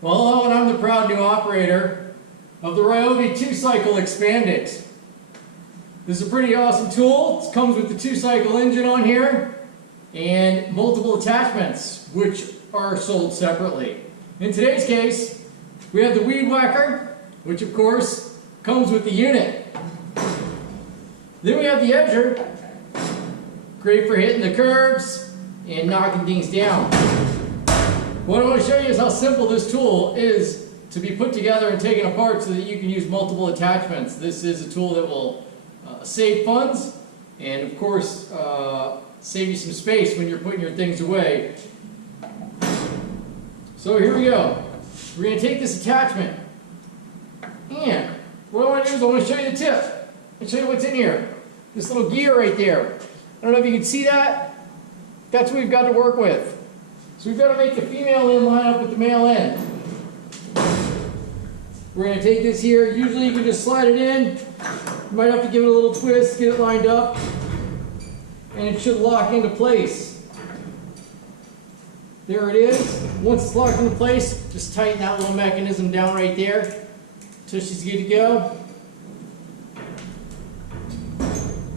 Well, hello, and I'm the proud new operator of the Ryobi 2-cycle Expandit. This is a pretty awesome tool. It comes with the 2-cycle engine on here and multiple attachments, which are sold separately. In today's case, we have the weed whacker, which of course comes with the unit. Then we have the edger, great for hitting the curbs and knocking things down. What I want to show you is how simple this tool is to be put together and taken apart so that you can use multiple attachments. This is a tool that will save funds and of course save you some space when you're putting your things away. So here we go. We're going to take this attachment and what I want to do is I want to show you the tip and show you what's in here. This little gear right there. I don't know if you can see that. That's what we've got to work with. So we've got to make the female end line up with the male end. We're going to take this here. Usually you can just slide it in. You might have to give it a little twist, get it lined up, and it should lock into place. There it is. Once it's locked into place, just tighten that little mechanism down right there until she's good to go.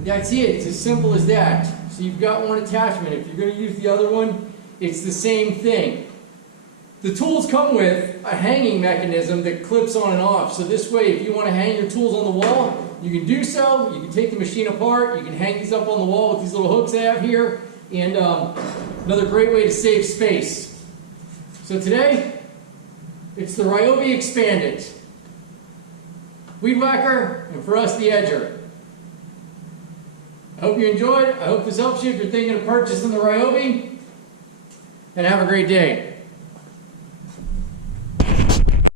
That's it. It's as simple as that. So you've got one attachment. If you're going to use the other one, it's the same thing. The tools come with a hanging mechanism that clips on and off. So this way, if you want to hang your tools on the wall, you can do so. You can take the machine apart. You can hang these up on the wall with these little hooks I have here. And another great way to save space. So today, it's the Ryobi Expandit. Weed whacker, and for us, the edger. I hope you enjoyed. I hope this helps you if you're thinking of purchasing the Ryobi. And have a great day.